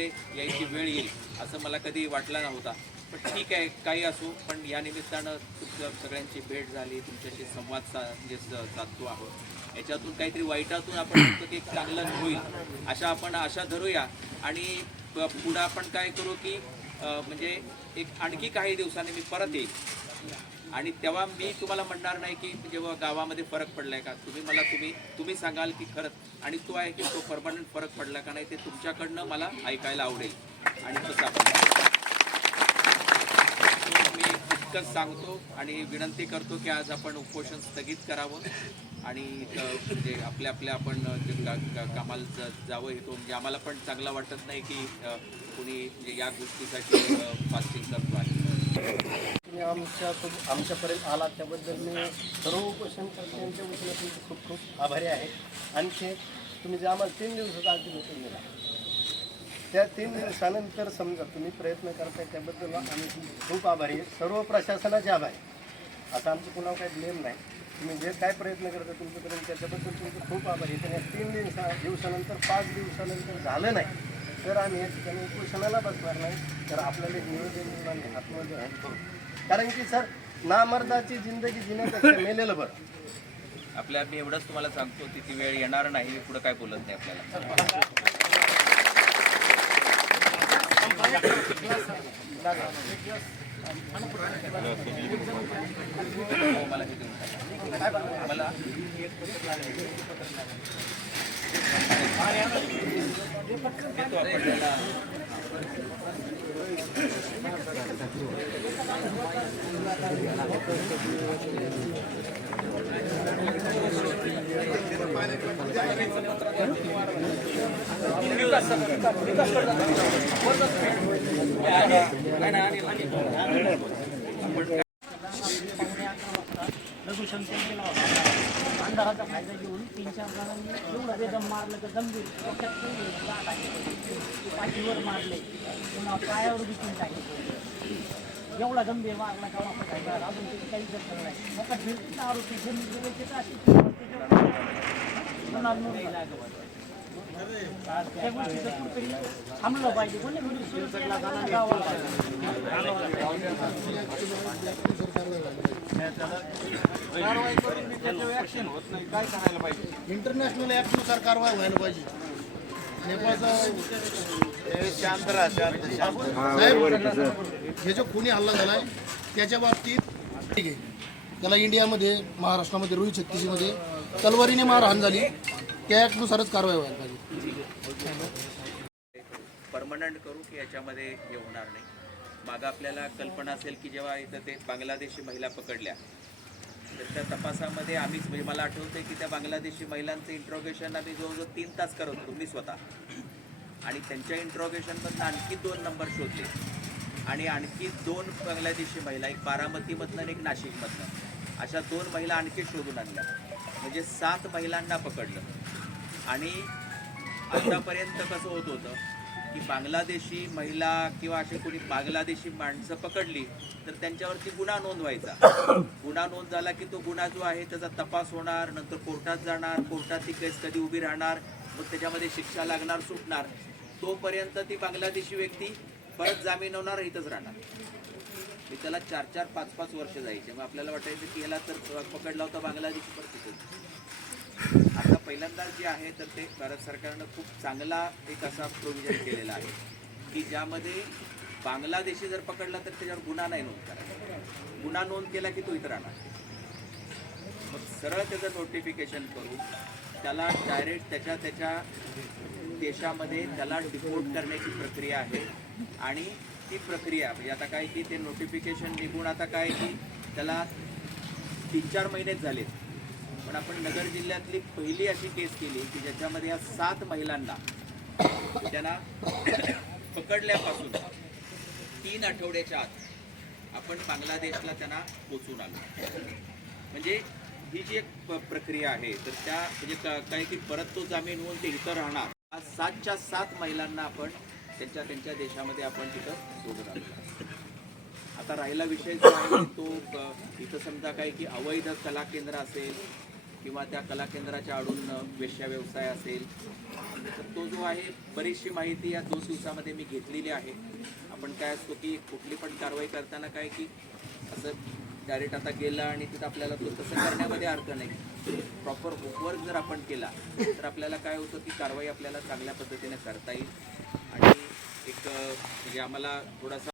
न्यूजमध्ये यायची वेळ येईल असं मला कधी वाटला नव्हता. पण ठीक आहे, काही असो. पण या निमित्तानं तुमच्या सगळ्यांची भेट झाली, तुमच्याशी संवाद साधतो आहोत. याच्यातून काहीतरी वाईटातून आपण म्हणतो की एक चांगलं होईल अशा आपण आशा धरूया. आणि पुढं आपण काय करू की म्हणजे एक आणखी काही दिवसांनी मी परत येईल आणि तेव्हा मी तुम्हाला म्हणणार नाही की जेव्हा गावामध्ये फरक पडला आहे का, तुम्ही सांगाल की खरंच आणि तो आहे की तो परमनंट फरक पडला का नाही ते तुमच्याकडनं मला ऐकायला आवडेल. आणि तसं आपण मी इतकंच सांगतो आणि विनंती करतो की आज आपण उपोषण स्थगित करावं आणि म्हणजे आपल्या आपण कामाला जावं. येतो म्हणजे आम्हाला पण चांगलं वाटत नाही की कोणी म्हणजे या गोष्टीसाठी फास्टिंग करतो आहे. तुम्ही आमच्यापर्यंत आला त्याबद्दल मी सर्व उपोषणकर्त्यांच्या वतीने तुमचे खूप खूप आभारी आहे. आणि ते तुम्ही जे आम्हाला 3 दिवसाचा अल्टिमेटम दिला त्या 3 दिवसानंतर समजा तुम्ही प्रयत्न करताय त्याबद्दल आम्ही खूप आभारी आहे. सर्व प्रशासनाचे आभारी. आता आमचं कुणावर काही ब्लेम नाही. तुम्ही जे काय प्रयत्न करता तुमच्यापर्यंत त्याच्याबद्दल तुमचं खूप आभारी आहे. पण या 3 दिवसानंतर 5 दिवसानंतर झालं नाही तर आम्ही या ठिकाणी उपोषणाला बसणार नाही. तर आपल्याला एक निवेदन आम्ही आत्महत्या करू. कारण की सर नामर्दाची जिंदगी जिण्यापेक्षा मेलेलं बरं. आपल्या मी एवढंच तुम्हाला सांगतो की ती वेळ येणार नाही. पुढं काय बोलत नाही आपल्याला. मला हे देऊन मला लघुशंकर केला होता. अंधाराचा फायदा घेऊन 3-4 जणांनी एवढं बेदम मारलं तर गंभीर पाठीवर मारले, पुन्हा पायावर देखील टाकले. एवढा गंभीर मारला का अजून त्याची काही दखल नाही. मग फिरतीचा आरोपी त्या गोष्टीचं कुठेतरी थांबलं पाहिजे. कोणी इंटरनॅशनल ॲक्टनुसार कारवाई व्हायला पाहिजे. हे जो कोणी हल्ला झालाय त्याच्या बाबतीत ठीक आहे, त्याला इंडियामध्ये महाराष्ट्रामध्ये रोहित छत्तीसमध्ये तलवारीने मारहाण झाली त्या ॲक्टनुसारच कारवाई व्हायला पाहिजे. परमनंट करू की याच्यामध्ये हे होणार नाही. मागं आपल्याला कल्पना असेल की जेव्हा इथं ते बांगलादेशी महिला पकडल्या तर त्या तपासामध्ये आम्हीच म्हणजे मला आठवतंय की त्या बांगलादेशी महिलांचं इंट्रोगेशन आम्ही जवळजवळ 3 तास करत होतो मी स्वतः. आणि त्यांच्या इंट्रोगेशनमधनं आणखी 2 नंबर शोधले आणि आणखी 2 बांगलादेशी महिला, एक बारामतीमधनं आणि एक नाशिकमधनं, अशा 2 महिला आणखी शोधून आणल्या. म्हणजे 7 महिलांना पकडलं. आणि आतापर्यंत कसं होत होतं की बांगलादेशी महिला किंवा असे कोणी बांगलादेशी माणसं पकडली तर त्यांच्यावरती गुन्हा नोंद व्हायचा. गुन्हा नोंद झाला की तो गुन्हा जो आहे त्याचा तपास होणार, नंतर कोर्टात जाणार, कोर्टात ती केस कधी उभी राहणार, मग त्याच्यामध्ये शिक्षा लागणार, सुटणार. तोपर्यंत ती बांगलादेशी व्यक्ती परत जामीन होणार, इथंच राहणार. मी त्याला 4-4, 5-5 वर्ष जायचे. मग आपल्याला वाटायचं की याला तर पकडला होता बांगलादेशी परिस्थिती. आता पहिल्यांदा जे आहे तर ते भारत सरकारनं खूप चांगला एक असा प्रोव्हिजन केलेला आहे की ज्यामध्ये बांगलादेशी जर पकडला तर त्याच्यावर गुन्हा नाही नोंद करायचा. गुन्हा नोंद केला की तो इथं राहणार. मग सरळ त्याचं नोटिफिकेशन करून त्याला डायरेक्ट त्याच्या देशामध्ये त्याला डिपोर्ट करण्याची प्रक्रिया आहे. आणि ती प्रक्रिया म्हणजे आता काय की ते नोटिफिकेशन निघून आता काय की त्याला 3-4 महिनेच झाले. पण आपण नगर जिल्ह्यातली पहिली अशी केस केली की ज्याच्यामध्ये या 7 महिलांना त्यांना पकडल्यापासून 3 आठवड्याच्या आत आपण बांगलादेशला त्यांना पोचवून आलो. म्हणजे ही जी एक प्रक्रिया आहे तर त्या म्हणजे काय की परत तो जामीन होऊन ते इथं राहणार. 7च्या 7 महिलांना आपण त्यांच्या देशामध्ये आपण तिथं सोडून आलो. आता राहिला विषय जो आहे तो इथं समजा काय की अवैध कला केंद्र असेल किंवा त्या कला केंद्राच्या आडून वेश्या व्यवसाय असेल, तर तो जो आहे बरीचशी माहिती या 2 दिवसामध्ये मी घेतलेली आहे. आपण काय असतो की कुठली पण कारवाई करताना काय की असं डायरेक्ट आता गेला आणि तिथं आपल्याला तो तसं करण्यामध्ये अर्थ नाही. प्रॉपर होमवर्क जर आपण केला तर आपल्याला काय होतं की कारवाई आपल्याला चांगल्या पद्धतीने करता येईल. आणि एक म्हणजे आम्हाला थोडासा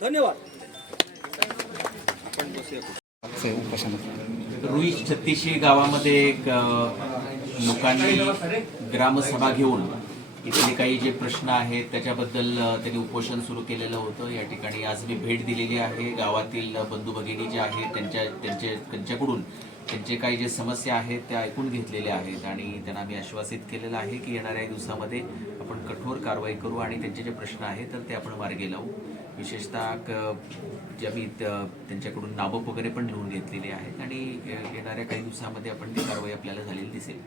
धन्यवाद. रुई छत्तीशी गावामध्ये एक लोकांनी ग्रामसभा घेऊन इथले काही जे प्रश्न आहेत त्याच्याबद्दल त्यांनी उपोषण सुरू केलेलं होतं. या ठिकाणी आज मी भेट दिलेली आहे. गावातील बंधू भगिनी जे आहेत त्यांच्याकडून त्यांचे काही जे समस्या आहेत त्या ऐकून घेतलेल्या आहेत आणि त्यांना आम्ही आश्वासित केलेलं आहे की येणाऱ्या दिवसामध्ये आपण कठोर कारवाई करू आणि त्यांचे जे प्रश्न आहेत तर ते आपण मार्गी लावू. विशेषतः जे आम्ही त्यांच्याकडून नावं वगैरे पण लिहून घेतलेली आहेत आणि येणाऱ्या काही दिवसामध्ये आपण ती कारवाई आपल्याला झालेली दिसेल.